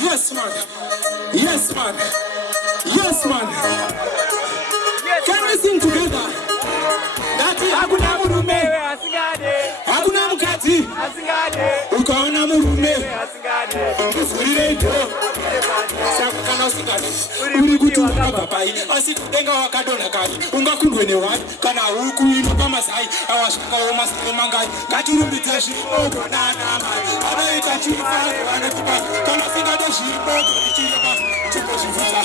Yes, man. Yes, man. Yes, man. Can we sing together? Dati hakuna murume hakuna mukati ukaona murume usulire ndo sakana usikane uri kuti ukapapai asikudenga wakadona kani ungakundwe newani kana huku ino pamasai awashakawo masai mangai ngatirumbidze zviboko nanamai anoita chifare vanotipa kana singade zviboko ichirema chikozvifuta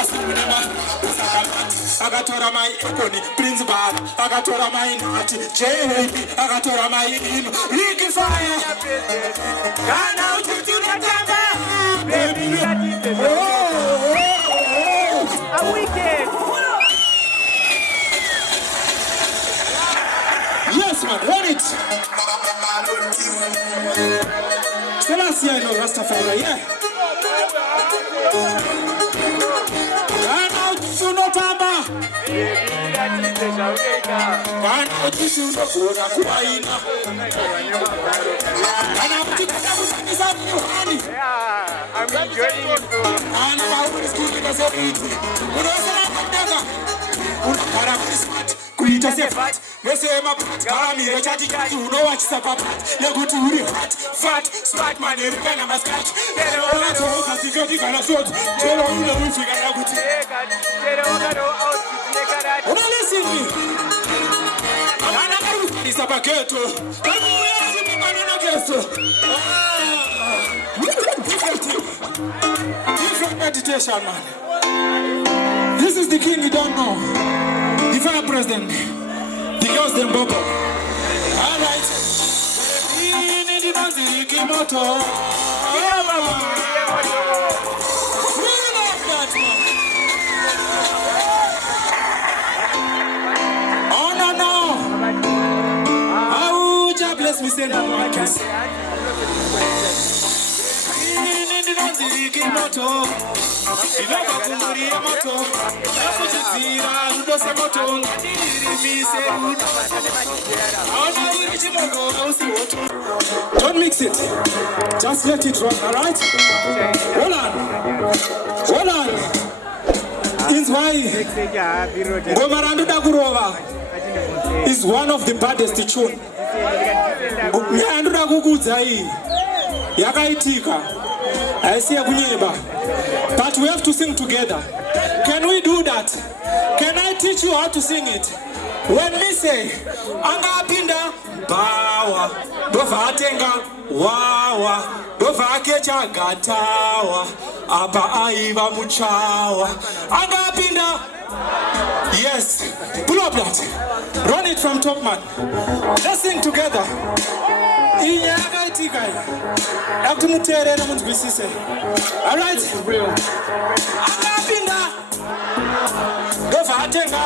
asi munema usakamati akatora mai ekoni principal akatora mai nati JHP akatora mai ino Ricky Fire kana uchuti unatamba baby a weekend. Yes man, run it. Selassie, I know Rastafari, yeah. Kana uchuti unatamba kana uchuti unakura kuwaina kana uchuti unakuzanisa mnyuhani. I'm enjoying it too. And how is good because of it? Unakara smart, kuita se fat. Mesema pat, kami rechati kati unowachisa papat. Legutu uri fat, smart man erikana maskat. Lele ola toka sikoti kana short. Chelo ule ufika na guti. Una listen me. Ana karu isa paketo. Karu ya zimikana na keso. Different meditation, man. This is the king you don't know. The former president. The girls them boko. All right. Oh no no. How God bless me say no man can say. Moto, ilaka kumuri moto, afutira udose moto, mi se don't mix it, just let it run, alright? Hold on. It's why Ngomarandu Dagurova is one of the baddest tune. Nyandu Dagukudza hii yakaitika. I see a kunyeba. But we have to sing together. Can we do that? Can I teach you how to sing it? When we say anga pinda bawa dova atenga wawa dova akecha gatawa apa aiva muchawa anga pinda. Yes, pull up that. Run it from top, man. Let's sing together. All right. Agapinda. Dova atenga.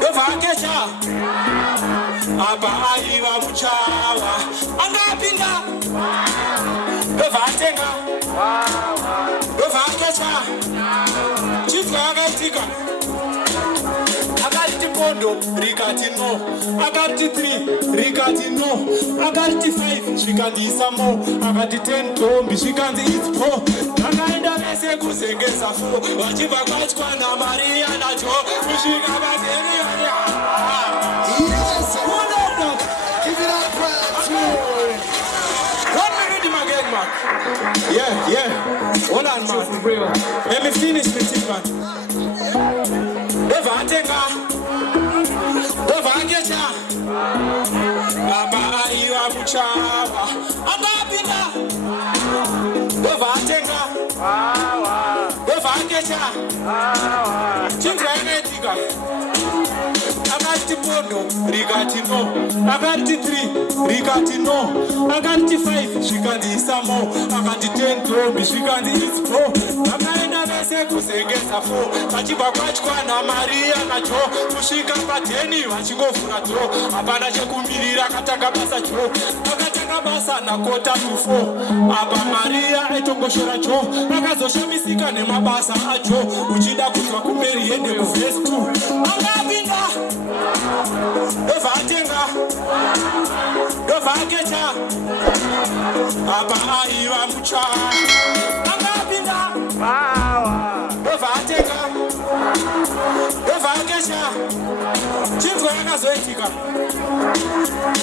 Dova akecha. Aba aiva muchawa. Agapinda. Dova atenga. Dova akecha. Chifu agaitika. Agarti pondo, rigati no. Agarti 3, rigati no. Agarti 5, shikandi samo. Agarti 10, tombi, shikandi it's pro. Againda mese kusengeza fo. Wachiva kwachwa na Maria na Jo. Ushika bazeni ya. Yes, Hold on now. give it up, Brad. 1 minute again, man. Yeah. Hold on, man. Let me finish the thing, man. Dova atenga. Dova akecha. Aba aiva muchawa. Agapinda. Dova atenga. Dova akecha. Chinja enetika. akati pondo rikati no, akati 3 rikati no, akati 5 zvikandiisa mo, akati 10 ndombi zvikandi it's pro. Vakaenda vese kuzengesa 4 vachibva kwatywana Maria naJo kusvika pa10 vachingovhura dro. Hapana chekumirira akatanga basa Jo, akatanga basa nakota to 4. Apa Maria aitongoshora Jo, vakazoshamisika nemabasa aJo. Uchida kuzwa kumeri yende kuvhesi 2 angapinda ndobva atenga ndobva akecha apa aiva mutsva angapinda ndobva atenga ndobva akecha chinzwa yakazoitika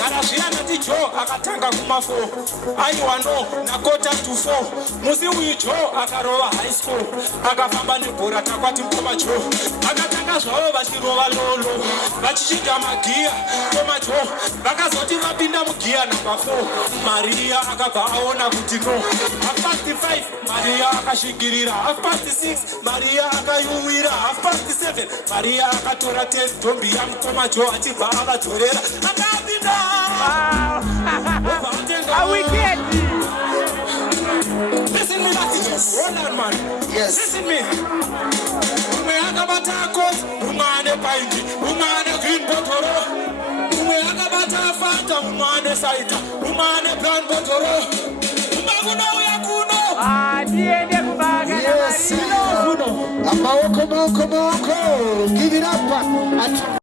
kana zviyanati Jo akatanga kuma4 aiwa no nakota to 4. Musi uyu Jo akarova high school akafamba nebhora takwati mukoma Jo akatanga zvavo vachirova lolo vachichita magiya koma Jo vakazoti vapinda mugiya namba 4 Maria akabva aona kuti no. 5:30 Maria akashingirira, 6:30 Maria akayuwira, 7:30 Maria akatora 10 ndombi yamukoma Jo achibva avadzorera akapinda. A wicked. Listen me, yes. Hold on, man. Yes. Listen me. Umwe akabata akot, umwe ane paindi, umwe ane green bottle, umwe akabata fanta, umwe ane saita, umwe ane brown bottle. Umwe kuno uya kuno. Diende kubaga na Yes. Marino. Amawoko, mawoko, mawoko. Give it up.